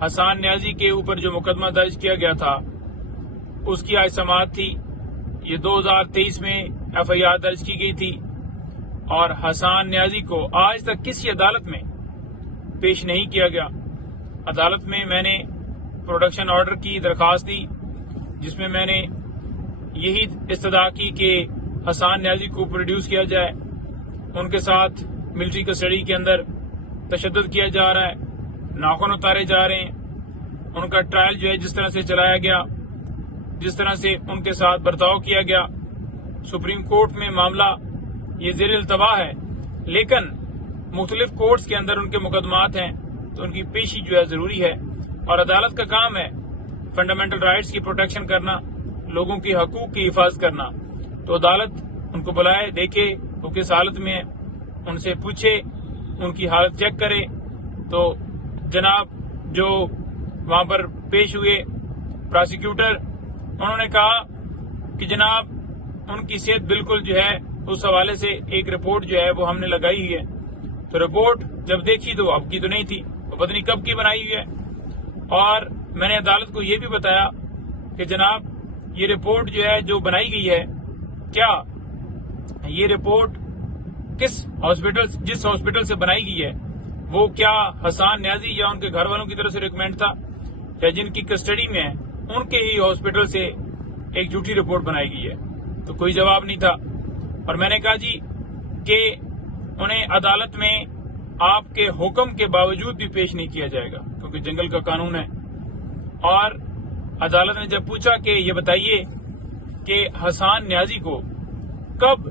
حسان نیازی کے اوپر جو مقدمہ درج کیا گیا تھا اس کی آج سماعت تھی. یہ 2023 میں ایف آئی آر درج کی گئی تھی اور حسان نیازی کو آج تک کسی عدالت میں پیش نہیں کیا گیا. عدالت میں میں نے پروڈکشن آرڈر کی درخواست دی جس میں میں نے یہی استدعا کی کہ حسان نیازی کو پروڈیوس کیا جائے. ان کے ساتھ ملٹری کسٹڈی کے اندر تشدد کیا جا رہا ہے, ناخن اتارے جا رہے ہیں. ان کا ٹرائل جو ہے جس طرح سے چلایا گیا, جس طرح سے ان کے ساتھ برتاؤ کیا گیا, سپریم کورٹ میں معاملہ یہ زیر التوا ہے, لیکن مختلف کورٹس کے اندر ان کے مقدمات ہیں تو ان کی پیشی جو ہے ضروری ہے. اور عدالت کا کام ہے فنڈامنٹل رائٹس کی پروٹیکشن کرنا, لوگوں کے حقوق کی حفاظت کرنا. تو عدالت ان کو بلائے, دیکھے وہ کس حالت میں ہے, ان سے پوچھے, ان کی حالت چیک کرے. تو جناب جو وہاں پر پیش ہوئے پراسیکیوٹر, انہوں نے کہا کہ جناب ان کی صحت بالکل جو ہے اس حوالے سے ایک رپورٹ جو ہے وہ ہم نے لگائی ہوئی ہے. تو رپورٹ جب دیکھی تو اب کی تو نہیں تھی, وہ پتہ نہیں کب کی بنائی ہوئی ہے. اور میں نے عدالت کو یہ بھی بتایا کہ جناب یہ رپورٹ جو ہے جو بنائی گئی ہے, کیا یہ رپورٹ جس ہاسپٹل سے بنائی گئی ہے وہ کیا حسان نیازی یا ان کے گھر والوں کی طرف سے ریکمینڈ تھا, یا جن کی کسٹڈی میں ہے ان کے ہی ہاسپٹل سے ایک جھوٹی رپورٹ بنائی گئی ہے. تو کوئی جواب نہیں تھا. اور میں نے کہا جی کہ انہیں عدالت میں آپ کے حکم کے باوجود بھی پیش نہیں کیا جائے گا کیونکہ جنگل کا قانون ہے. اور عدالت نے جب پوچھا کہ یہ بتائیے کہ حسان نیازی کو کب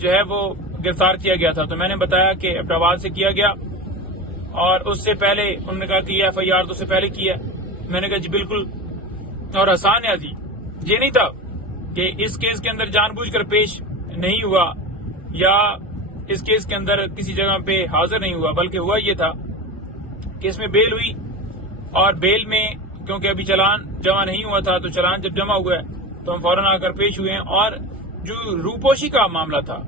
جو ہے وہ گرفتار کیا گیا تھا, تو میں نے بتایا کہ ایبٹ آباد سے کیا گیا اور اس سے پہلے انہوں نے کہا کہ یہ ایف آئی آر تو سے پہلے کیا. میں نے کہا جی بالکل. اور حسان نیازی یہ نہیں تھا کہ اس کیس کے اندر جان بوجھ کر پیش نہیں ہوا یا اس کیس کے اندر کسی جگہ پہ حاضر نہیں ہوا, بلکہ ہوا یہ تھا کہ اس میں بیل ہوئی اور بیل میں کیونکہ ابھی چلان جمع نہیں ہوا تھا تو چلان جب جمع ہوا ہے تو ہم فوراً آ کر پیش ہوئے ہیں. اور جو روپوشی کا معاملہ تھا,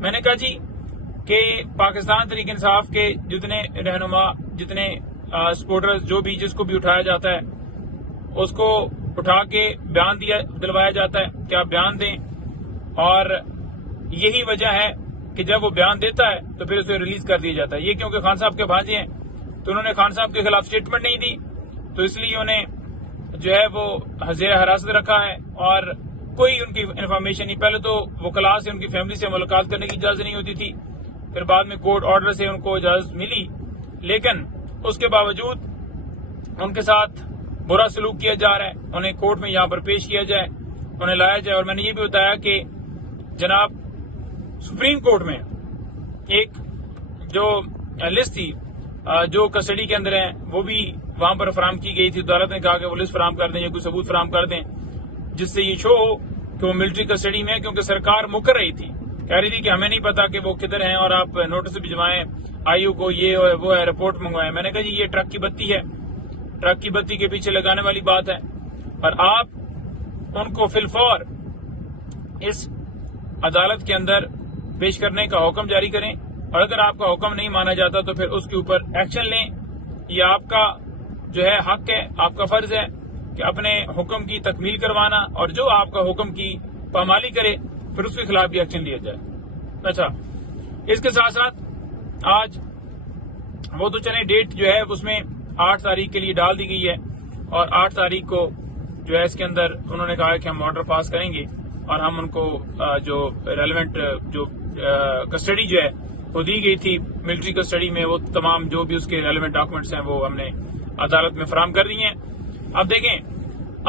میں نے کہا جی کہ پاکستان تحریک انصاف کے جتنے رہنما, جتنے سپورٹرز, جو بھی جس کو بھی اٹھایا جاتا ہے اس کو اٹھا کے بیان دلوایا جاتا ہے کہ آپ بیان دیں. اور یہی وجہ ہے کہ جب وہ بیان دیتا ہے تو پھر اسے ریلیز کر دیا جاتا ہے. یہ کیونکہ خان صاحب کے بھانجے ہیں تو انہوں نے خان صاحب کے خلاف اسٹیٹمنٹ نہیں دی تو اس لیے انہیں جو ہے وہ زیر حراست رکھا ہے اور کوئی ان کی انفارمیشن نہیں. پہلے تو وکلاء سے ان کی فیملی سے ملاقات کرنے کی اجازت نہیں ہوتی تھی, پھر بعد میں کورٹ آرڈر سے ان کو اجازت ملی, لیکن اس کے باوجود ان کے ساتھ برا سلوک کیا جا رہا ہے. انہیں کورٹ میں یہاں پر پیش کیا جائے, انہیں لایا جائے. اور میں نے یہ بھی بتایا کہ جناب سپریم کورٹ میں ایک جو لسٹ تھی جو کسٹڈی کے اندر ہیں وہ بھی وہاں پر فراہم کی گئی تھی. عدالت نے کہا کہ وہ لسٹ فراہم کر دیں یا کوئی ثبوت فراہم کر دیں جس سے یہ شو ہو کہ وہ ملٹری کسٹڈی میں ہے, کیونکہ سرکار مکر رہی تھی, کہہ رہی تھی کہ ہمیں نہیں پتا کہ وہ کدھر ہیں اور آپ نوٹس بھجوائیں آئی او کو, یہ وہ ہے, رپورٹ منگوائیں. میں نے کہا جی یہ ٹرک کی بتی ہے, ٹرک کی بتی کے پیچھے لگانے والی بات ہے, اور آپ ان کو فی الفور اس عدالت کے اندر پیش کرنے کا حکم جاری کریں, اور اگر آپ کا حکم نہیں مانا جاتا تو پھر اس کے اوپر ایکشن لیں. یہ آپ کا جو ہے حق ہے, آپ کا فرض ہے کہ اپنے حکم کی تکمیل کروانا, اور جو آپ کا حکم کی پامالی کرے پھر اس کے خلاف بھی ایکشن لیا جائے. اچھا, اس کے ساتھ ساتھ آج وہ تو چلے ڈیٹ جو ہے اس میں 8 تاریخ کے لیے ڈال دی گئی ہے, اور 8 تاریخ کو جو ہے اس کے اندر انہوں نے کہا کہ ہم آرڈر پاس کریں گے اور ہم ان کو جو ریلیونٹ جو کسٹڈی جو ہے وہ دی گئی تھی ملٹری کسٹڈی میں, وہ تمام جو بھی اس کے ریلیونٹ ڈاکومنٹس ہیں وہ ہم نے عدالت میں فراہم کر دی ہیں. اب دیکھیں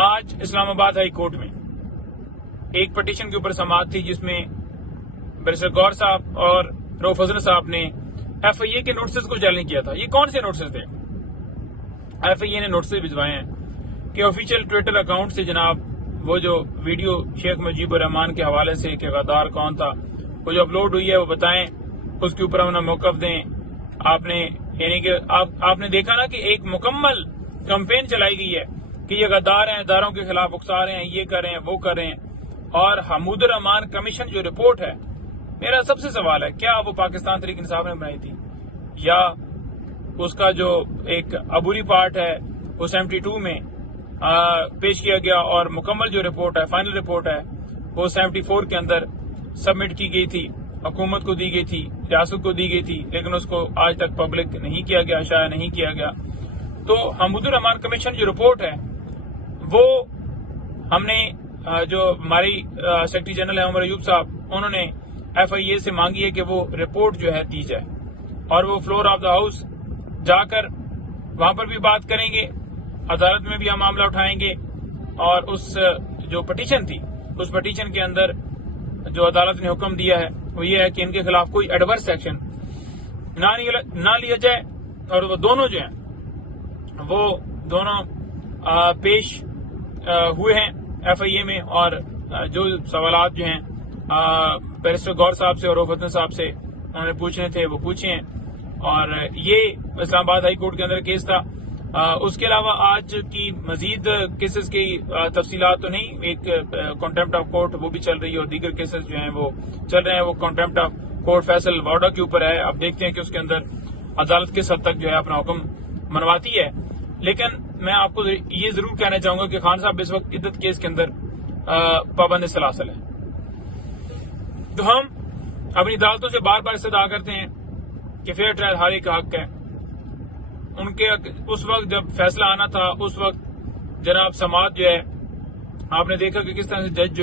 آج اسلام آباد ہائی کورٹ میں ایک پٹیشن کے اوپر سماعت تھی جس میں بیرسٹر گور صاحب اور رؤف فضل صاحب نے ایف آئی اے کے نوٹسز کو چیلنج کیا تھا. یہ کون سے نوٹسز تھے؟ ایف آئی اے نے نوٹسز بھجوائے ہیں کہ آفیشیل ٹویٹر اکاؤنٹ سے جناب وہ جو ویڈیو شیخ مجیب الرحمان کے حوالے سے کہ غدار کون تھا وہ جو اپلوڈ ہوئی ہے وہ بتائیں, اس کے اوپر ہم موقف دیں. آپ نے یعنی کہ آپ نے دیکھا نا کہ ایک مکمل کمپین چلائی گئی ہے کہ یہ غدار ہیں, اداروں کے خلاف اکسا رہے ہیں, یہ کر رہے ہیں, وہ کر رہے ہیں. اور حمود الرحمان کمیشن جو رپورٹ ہے, میرا سب سے سوال ہے کیا وہ پاکستان تحریک انصاف نے بنائی تھی یا اس کا جو ایک عبوری پارٹ ہے وہ 72 میں پیش کیا گیا اور مکمل جو رپورٹ ہے، فائنل رپورٹ ہے، وہ 74 کے اندر سبمٹ کی گئی تھی، حکومت کو دی گئی تھی، ریاست کو دی گئی تھی، لیکن اس کو آج تک پبلک نہیں کیا گیا، شائع نہیں کیا گیا۔ تو حدود الرحمان کمیشن جو رپورٹ ہے وہ ہم نے جو ہماری سیکرٹری جنرل ہے عمر ایوب صاحب، انہوں نے FIA سے مانگی ہے کہ وہ رپورٹ جو ہے دی جائے، اور وہ فلور آف دا ہاؤس جا کر وہاں پر بھی بات کریں گے، عدالت میں بھی ہم معاملہ اٹھائیں گے، اور اس جو پٹیشن تھی اس پٹیشن کے اندر جو عدالت نے حکم دیا ہے وہ یہ ہے کہ ان کے خلاف کوئی ایڈورس ایکشن نہ لیا جائے، اور وہ دونوں جو ہیں وہ دونوں پیش ہوئے ہیں FIA میں، اور جو سوالات جو ہیں بیرسٹر غور صاحب سے اور رؤفت صاحب سے انہوں نے پوچھنے تھے وہ پوچھے ہیں، اور یہ اسلام آباد ہائی کورٹ کے اندر کیس تھا۔ اس کے علاوہ آج کی مزید کیسز کی تفصیلات تو نہیں، ایک کنٹمپٹ آف کورٹ وہ بھی چل رہی ہے، اور دیگر کیسز جو ہیں وہ چل رہے ہیں۔ وہ کنٹمپٹ آف کورٹ فیصل واڈا کے اوپر ہے، اب دیکھتے ہیں کہ اس کے اندر عدالت کس حد تک جو ہے اپنا حکم منواتی ہے۔ لیکن میں آپ کو یہ ضرور کہنا چاہوں گا کہ خان صاحب اس وقت عدت کیس کے اندر پابند سلاسل ہے۔ تو ہم اپنی عدالتوں سے بار بار استدعا کرتے ہیں کہ فیئر ٹرائل ہر ایک کا حق ہے۔ ان کے اس وقت جب فیصلہ آنا تھا، اس وقت جناب سماعت جو ہے آپ نے دیکھا کہ کس طرح سے جج